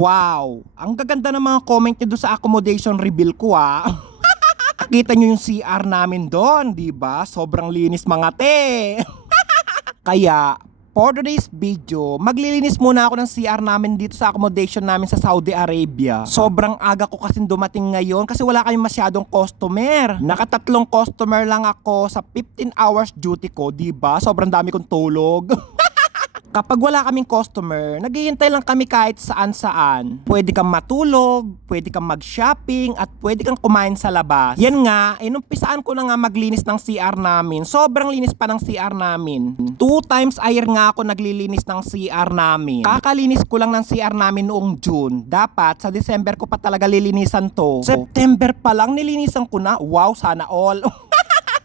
Wow! Ang gaganda ng mga comment niyo do'n sa accommodation reveal ko, ah. Nakita niyo yung CR namin do'n, 'di ba? Sobrang linis mga te. Kaya, for today's video, maglilinis muna ako ng CR namin dito sa accommodation namin sa Saudi Arabia. Sobrang aga ko kasing dumating ngayon kasi wala kaming masyadong customer. Nakatatlong customer lang ako sa 15 hours duty ko, 'di ba? Sobrang dami kong tulog. Kapag wala kaming customer, naghihintay lang kami kahit saan-saan. Pwede kang matulog, pwede kang mag-shopping, at pwede kang kumain sa labas. Yan nga, inumpisaan ko na nga maglinis ng CR namin. Sobrang linis pa ng CR namin. 2 times a year nga ako naglilinis ng CR namin. Kakalinis ko lang ng CR namin noong June. Dapat sa December ko pa talaga lilinisan to. September pa lang nilinisan ko na. Wow, sana all.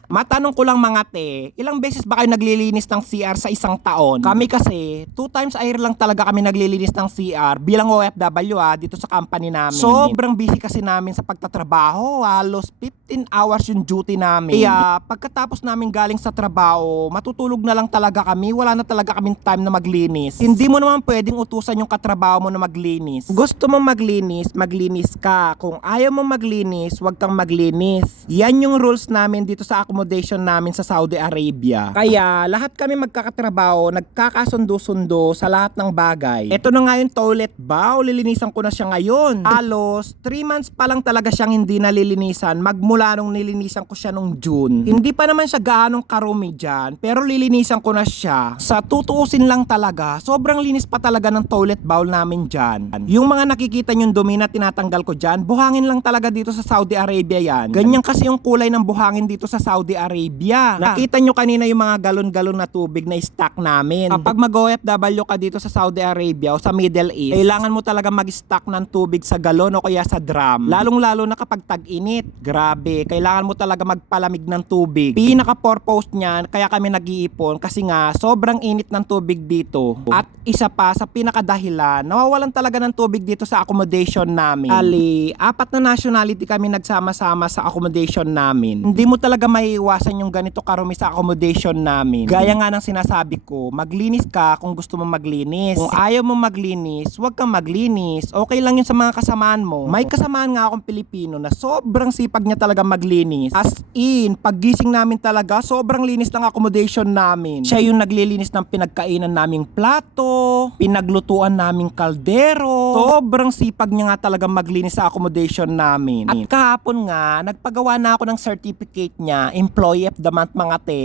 Matanong ko lang mga te, ilang beses ba kayo naglilinis ng CR sa isang taon? Kami kasi, 2 times a year lang talaga kami naglilinis ng CR bilang OFW dito sa company namin. Sobrang busy kasi namin sa pagtatrabaho, halos 15 hours yung duty namin. Kaya pagkatapos namin galing sa trabaho, matutulog na lang talaga kami, wala na talaga kaming time na maglinis. Hindi mo naman pwedeng utusan yung katrabaho mo na maglinis. Gusto mo maglinis, maglinis ka. Kung ayaw mo maglinis, wag kang maglinis. Yan yung rules namin dito sa accommodation namin sa Saudi Arabia. Kaya lahat kami magkakatrabaho, nagkakasundo-sundo sa lahat ng bagay. Ito na nga yung toilet bowl, lilinisan ko na siya ngayon. Halos 3 months pa lang talaga siyang hindi nalilinisan magmula nung nilinisan ko siya nung June. Hindi pa naman siya gaanong karumi dyan, pero lilinisan ko na siya. Sa tutuusin lang talaga, sobrang linis pa talaga ng toilet bowl namin dyan. Yung mga nakikita nyong dumi na tinatanggal ko dyan, buhangin lang talaga dito sa Saudi Arabia yan. Ganyan kasi yung kulay ng buhangin dito sa Saudi Arabia. Nakita nyo kanina yung mga galon-galon na tubig na stock namin. Kapag mag-OFW ka dito sa Saudi Arabia o sa Middle East, kailangan mo talaga mag-stock ng tubig sa galon o kaya sa drum. Lalong-lalo na kapag tag-init. Grabe, kailangan mo talaga magpalamig ng tubig. Pinaka-purpose niyan, kaya kami nag-iipon kasi nga sobrang init ng tubig dito. At isa pa sa pinakadahilan, nawawalan talaga ng tubig dito sa accommodation namin. Ali, 4 na nationality kami nagsama-sama sa accommodation namin. Hindi mo talaga maiiwasan yung ganito karumi sa accommodation namin. Gaya nga ng sinasabi ko, maglinis ka kung gusto mo maglinis. Kung ayaw mo maglinis, huwag kang maglinis. Okay lang yun sa mga kasamaan mo. May kasamaan nga akong Pilipino na sobrang sipag niya talaga maglinis. As in, paggising namin talaga, sobrang linis ng accommodation namin. Siya yung naglilinis ng pinagkainan naming plato, pinaglutuan naming kaldero. Sobrang sipag niya nga talaga maglinis sa accommodation namin. At kahapon nga, nagpagawa na ako ng certificate niya, Employee of the Month mga te.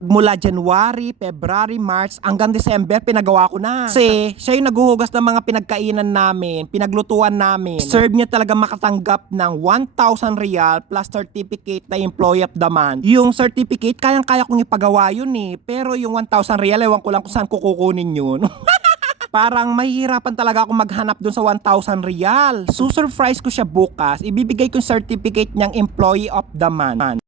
Mula January, February, March, hanggang December, pinagawa ko na. Kasi, siya yung naghuhugas ng mga pinagkainan namin, pinaglutuan namin. Serve niya talaga makatanggap ng 1,000 riyal plus certificate na Employee of the Month. Yung certificate, kayang-kaya kong ipagawa yun eh. Pero yung 1,000 riyal, ewan ko lang kung saan ko kukunin yun. Parang mahihirapan talaga ako maghanap dun sa 1,000 riyal. Susurprise ko siya bukas, ibibigay ko yung certificate niyang Employee of the Month.